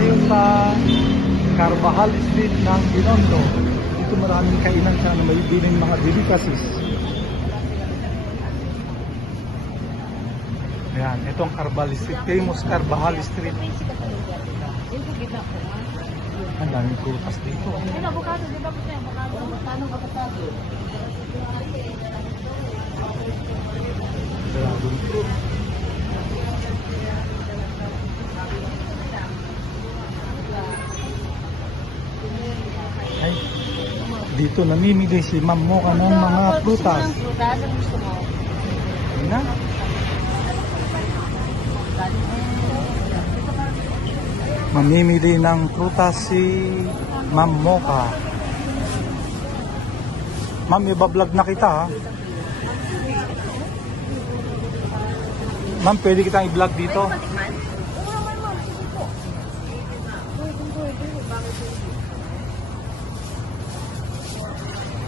tayo sa Carvajal Street ng Binondo. Dito maraming kainan siya na may bilhin mga delicacies. Ayan, ito ang Carvajal Street, famous Carvajal Street. Ang daming prutas dito. Avocado, di ba? Avocado, avocado. Dragon fruit. Ay, dito namimili si Ma'am Mocha ng mga prutas. Prutas, ang gusto mo? Ayun na. Mamimili ng prutas si Ma'am Mocha. Ma'am, ibablog na kita ha. Ma'am, pwede kitang i-vlog dito.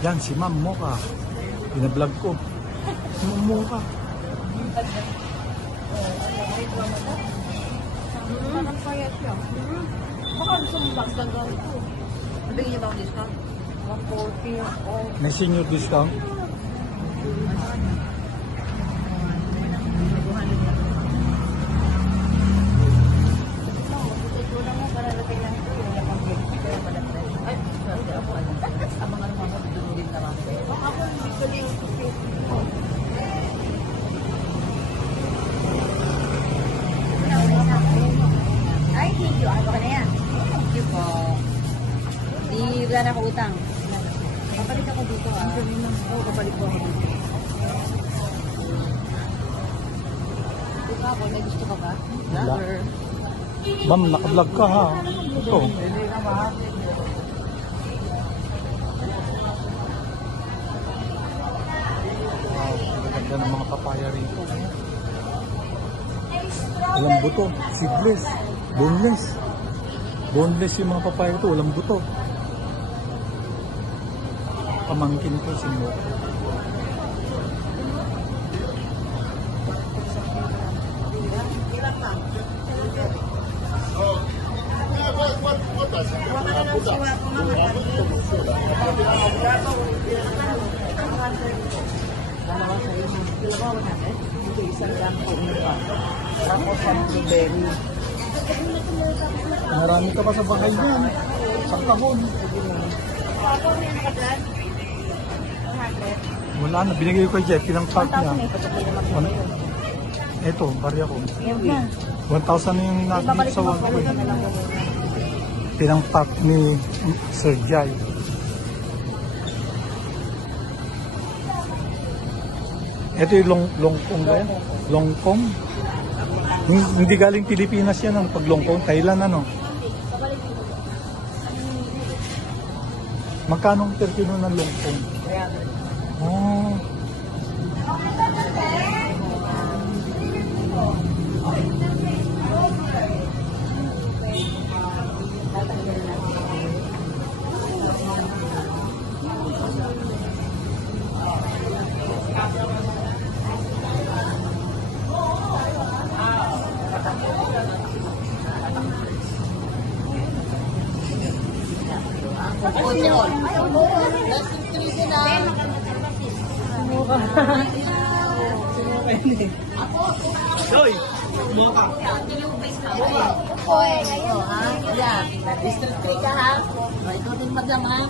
Yan, si Ma'am Mocha. Binablog ko. Si Ma'am Mocha. Parang kaya siya. Baka gusto mong box lang gawin ko. Nabigyan niyo ba akong discount? 140. May senior discount. Ay, thank you. Ano ka na yan? Thank you po. Di wala na ako utang. Kapalik ako dito ah. Oo, kapalik ko ako dito. Ito ako, may gusto ka ba? Wala. Ma'am, naka-vlog ka ha. Ito. Wow, ganda ng mga papaya rito. Walang buto, seedless, boneless. Boneless yung mga papaya rito, walang buto. Pamangkin ko si Mocha. Marami ka pa sa bahay niyan. Isang kahon. Wala na, binigay ko kay Jeff, ilang pack niya. Ito, barya ko. 1,000 na yung natin sa 1,000. Ilang pack ni Sir Jai. Ito yung longkong ba yan? Longkong? Hindi galing Pilipinas yan ang paglongkong. Thailand ano? Magkano per kilo ng longkong? Oh. Joy! Mocha! Hoy, ayun ha. Ayan, district 3 ka ha. Ikaw din madam ha.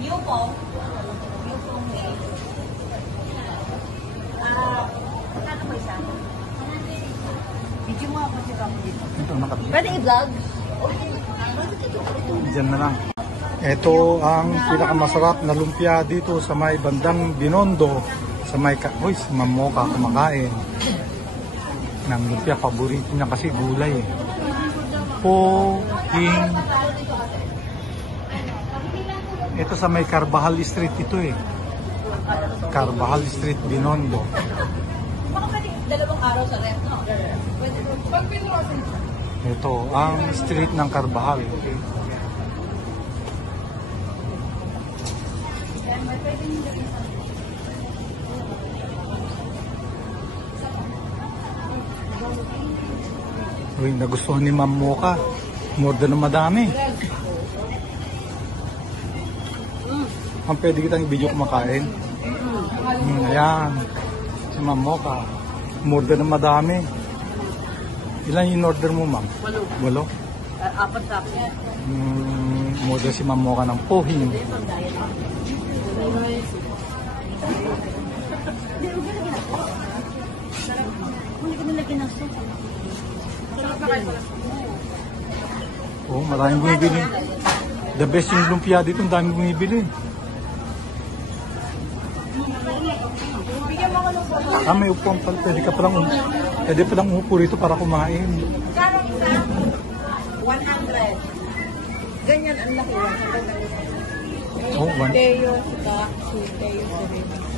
Yupo. Yupo may. Kano mo isa? Video mo ako si Kamo dito. Ito, nakabili. Pwede i-vlog? Diyan na lang. Ito ang pinakamasarap na lumpia dito sa may bandang Binondo. Sa may uy, si Ma'am Mocha kumakain ng lumpia. Paborito niya kasi gulay eh. Poking. Ito sa may Carvajal Street ito eh. Carvajal Street, Binondo. Baka pwede dalawang araw sa ref, no? Pwede. Pag pinuwasin. Ito ang street ng Carvajal. Uy, nagustuhan ni Ma'am Mocha. More na madami. Ang pwede kitang i-video kumakain. Ayan. Si Ma'am Mocha. More na madami. Ilan yung order mo, ma'am? 8. 8? Apat sa akin. Order si Ma'am Mocha ng pohing. Hindi ko nilagyan ng sauce. Oh, maraming bumibili. The best yung lumpia dito, ang daming bumibili. May upuan pala. Pwede palang upo rito para kumain. Kano isa? 100. Ganyan ang laki. Oh, Teo, sika, si Teo, si Rene.